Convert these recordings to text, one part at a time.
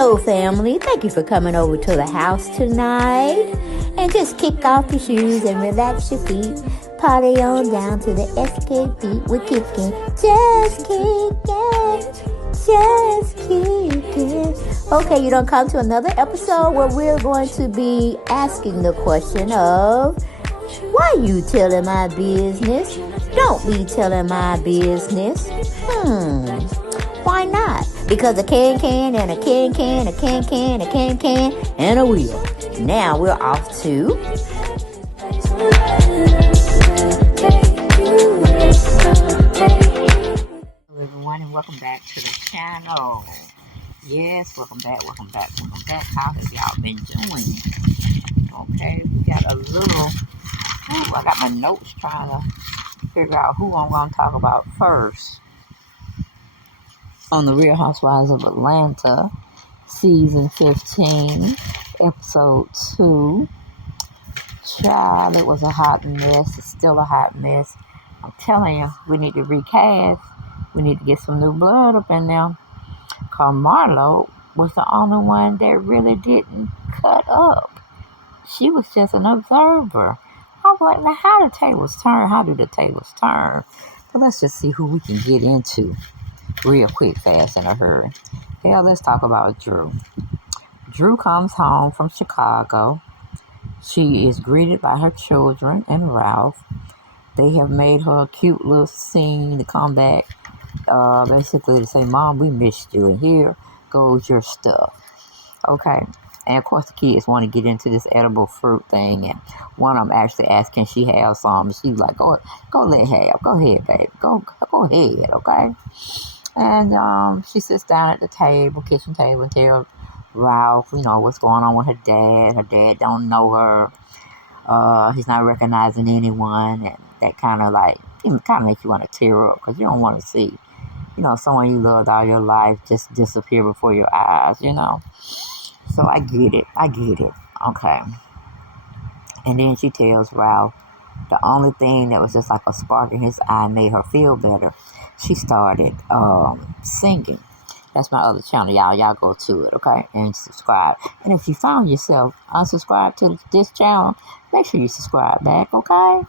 Hello, family. Thank you for coming over to the house tonight. And just kick off your shoes and relax your feet. Party on down to the SK beat. We're kicking. Just kicking. Just kicking. Okay, you don't come to another episode where we're going to be asking the question of, why you telling my business? Don't be telling my business. Why not? Because a can and a can, a can, and a wheel. Now we're off to... Hello everyone, and welcome back to the channel. Yes, welcome back. How have y'all been doing? Okay, we got a little... I got my notes trying to figure out who I'm going to talk about first. On the Real Housewives of Atlanta, Season 15, Episode 2. Child, it was a hot mess. It's still a hot mess. I'm telling you, we need to recast. We need to get some new blood up in there. Because Marlo was the only one that really didn't cut up. She was just an observer. I was like, now how do the tables turn? But let's just see who we can get into real quick, fast, in a hurry. Hell, let's talk about Drew. Drew comes home from Chicago. She is greeted by her children and Ralph. They have made her a cute little scene to come back, basically to say, Mom, we missed you, and here goes your stuff. Okay. And of course, the kids want to get into this edible fruit thing, and one of them actually asked, can she have some? And she's like, go let have. Go ahead, baby. Go ahead, okay? And she sits down at the kitchen table, and tells Ralph, what's going on with her dad. Her dad don't know her. He's not recognizing anyone, and that kind of makes you want to tear up, because you don't want to see, someone you loved all your life just disappear before your eyes, So I get it. Okay. And then she tells Ralph the only thing that was just like a spark in his eye made her feel better. She started singing. That's my other channel, y'all. Y'all go to it, okay? And subscribe. And if you found yourself unsubscribed to this channel, make sure you subscribe back, okay?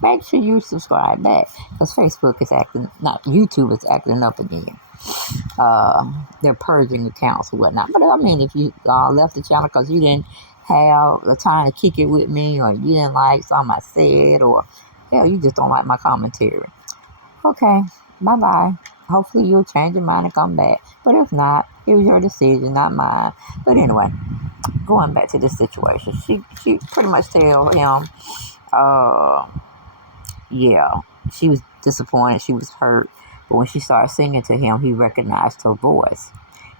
Make sure you subscribe back. Because YouTube is acting up again. They're purging accounts or whatnot. But I mean, if you left the channel because you didn't have the time to kick it with me, or you didn't like something I said, or hell, you just don't like my commentary, okay, bye. Hopefully you'll change your mind and come back. But if not, it was your decision, not mine. But anyway, going back to this situation, she pretty much tell him, yeah, she was disappointed, she was hurt. But when she started singing to him, he recognized her voice.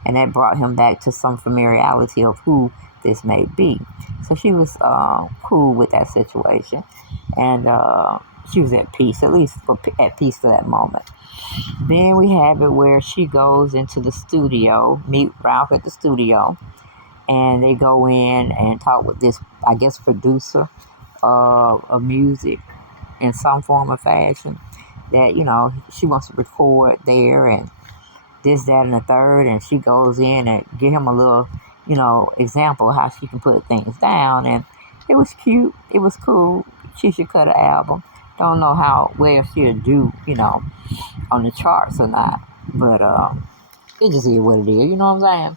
And that brought him back to some familiarity of who this may be. So she was cool with that situation. And she was at peace, at least at peace for that moment. Then we have it where she goes into the studio, meet Ralph at the studio. And they go in and talk with this, I guess, producer of music in some form or fashion. That, she wants to record there and this, that, and the third. And she goes in and give him a little, example of how she can put things down. And it was cute. It was cool. She should cut an album. Don't know how well she'll do, on the charts or not. But it just is what it is. You know what I'm saying?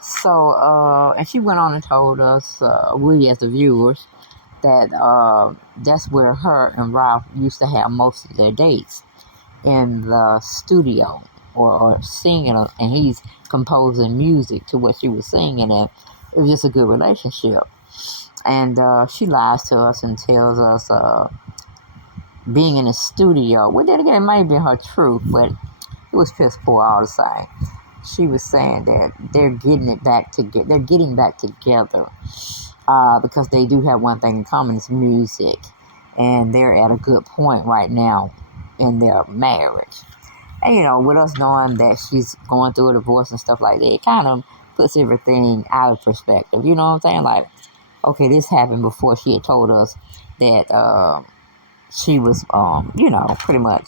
So, and she went on and told us, we as the viewers, that that's where her and Ralph used to have most of their dates, in the studio or singing, and he's composing music to what she was singing, and it was just a good relationship. And she lies to us and tells us being in the studio, well, then again, it might be her truth, but it was piss poor all the same. She was saying that they're getting back together. Because they do have one thing in common, it's music. And they're at a good point right now in their marriage. And, with us knowing that she's going through a divorce and stuff like that, it kind of puts everything out of perspective. You know what I'm saying? Like, okay, this happened before she had told us that she was, pretty much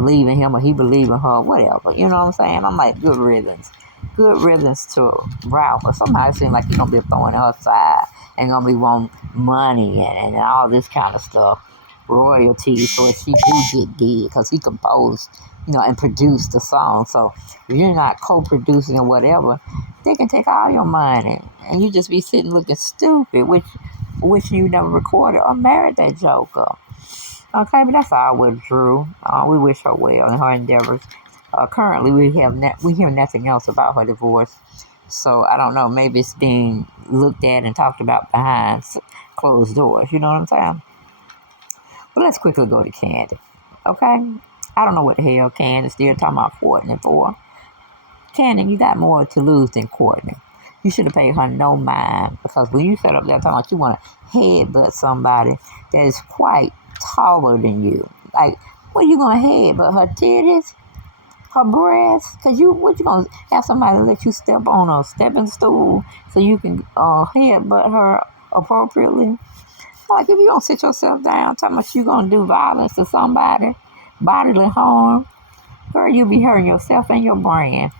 leaving him, or he believing her, whatever. You know what I'm saying? I'm like, good riddance. good riddance to Ralph. But somehow it seems like he's gonna be throwing her side and gonna be wanting money and all this kind of stuff, royalties. So if she do get dead, because he composed, and produced the song. So if you're not co-producing or whatever, they can take all your money, and you just be sitting looking stupid, which you never recorded or married that joker. Okay, but that's all with Drew. We wish her well in her endeavors. Currently, we hear nothing else about her divorce. So I don't know. Maybe it's being looked at and talked about behind closed doors. You know what I'm saying? But let's quickly go to Candy. Okay? I don't know what the hell Candy's still talking about Courtney for. Candy, you got more to lose than Courtney. You should have paid her no mind, because when you set up there talking about you want to headbutt somebody that is quite taller than you, like, what are you going to headbutt? Her titties? Her breasts? Because what you going to have somebody let you step on a stepping stool so you can headbutt her appropriately? Like, if you don't sit yourself down talking about you going to do violence to somebody, bodily harm, girl, you'll be hurting yourself and your brand.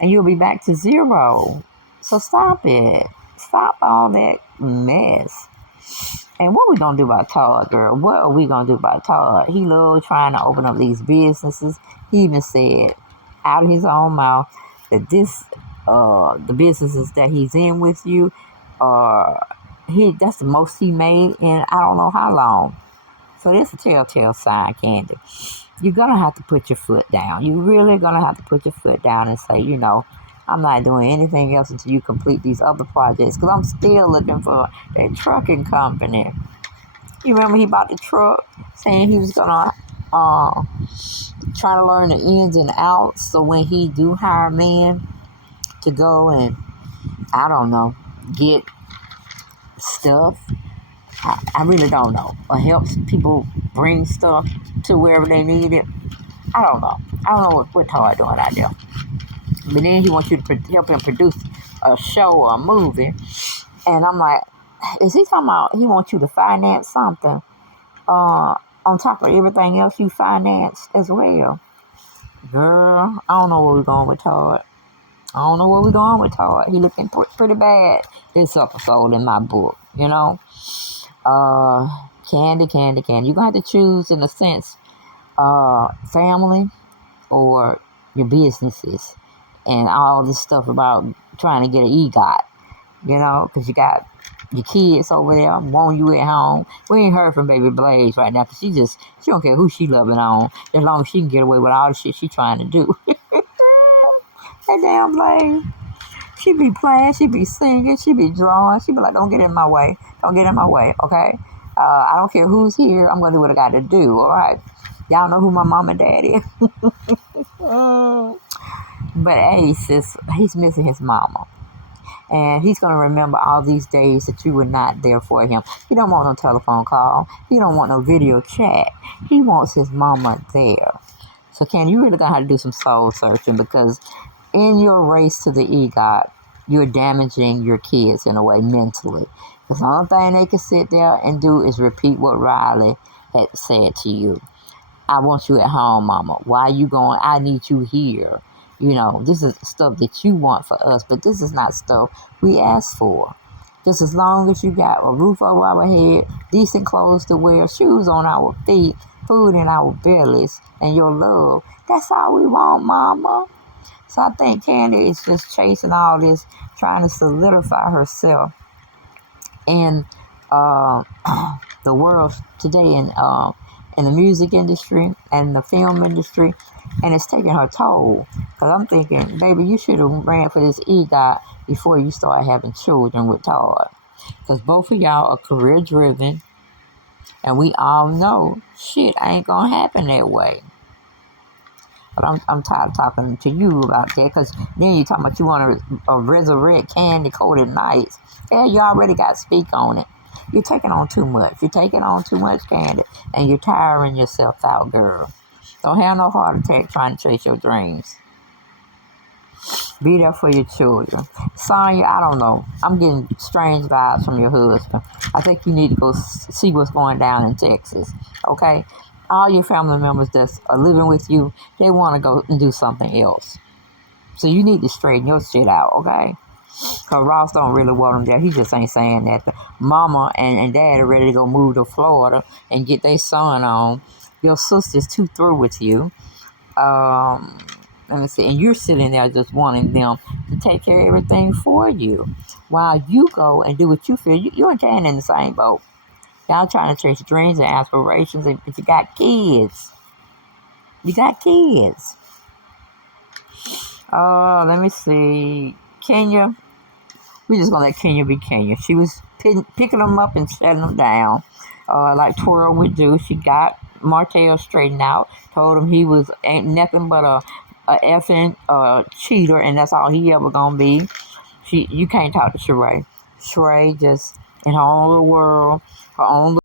And you'll be back to zero. So stop it. Stop all that mess. And what we going to do about Todd, girl? What are we going to do about Todd? He loves trying to open up these businesses. He even said out of his own mouth that the businesses that he's in with you, that's the most he made in I don't know how long. So that's a telltale sign, Candy. You're going to have to put your foot down. You're really going to have to put your foot down and say, I'm not doing anything else until you complete these other projects, because I'm still looking for that trucking company. You remember he bought the truck, saying he was going to try to learn the ins and outs, so when he do hire men to go and, I don't know, get stuff, I really don't know, or helps people bring stuff to wherever they need it. I don't know what Todd doing out there. But then he wants you to help him produce a show or a movie. And I'm like, is he talking about he wants you to finance something on top of everything else you financed as well? Girl, I don't know where we're going with Todd. He looking pretty bad this episode in my book, Candy. You're going to have to choose, in a sense, family or your businesses and all this stuff about trying to get an EGOT, because you got your kids over there wanting you at home. We ain't heard from Baby Blaze right now, because she don't care who she loving on, as long as she can get away with all the shit she trying to do. That damn Blaze. She be playing, she be singing, she be drawing, she be like, don't get in my way, okay? I don't care who's here, I'm going to do what I got to do, all right? Y'all know who my mom and dad is. But Ace, he's missing his mama. And he's going to remember all these days that you were not there for him. He don't want no telephone call. He don't want no video chat. He wants his mama there. So, Ken, you really going to have to do some soul searching, because in your race to the EGOT, you're damaging your kids in a way mentally. Because the only thing they can sit there and do is repeat what Riley had said to you. I want you at home, mama. Why are you going? I need you here. This is stuff that you want for us, but this is not stuff we asked for. Just as long as you got a roof over our head, decent clothes to wear, shoes on our feet, food in our bellies, and your love, that's all we want, mama. So I think Candy is just chasing all this, trying to solidify herself in the world today, in the music industry and the film industry, and it's taking her toll. Because I'm thinking, baby, you should have ran for this EGOT before you started having children with Todd. Because both of y'all are career driven, and we all know shit ain't gonna happen that way. But I'm tired of talking to you about that, because then you talking about you want to resurrect Candy Coated Nights. Yeah, you already got speak on it. You're taking on too much. You're taking on too much, Candy, and you're tiring yourself out, girl. Don't have no heart attack trying to chase your dreams. Be there for your children. Sonya, I don't know. I'm getting strange vibes from your husband. I think you need to go see what's going down in Texas, okay? All your family members that are living with you, they want to go and do something else. So you need to straighten your shit out, okay? Because Ross don't really want him there. He just ain't saying that. The mama and dad are ready to go move to Florida and get their son on. Your sister's too through with you. Let me see. And you're sitting there just wanting them to take care of everything for you. While you go and do what you feel. You and Jan in the same boat. Y'all trying to chase dreams and aspirations, but you got kids. You got kids. Let me see. Kenya. We're just gonna let Kenya be Kenya. She was picking them up and setting them down, like Twirl would do. She got Martell straightened out. Told him he ain't nothing but a effing cheater, and that's all he ever gonna be. You can't talk to Sheree. Sheree just in her own little world, her own.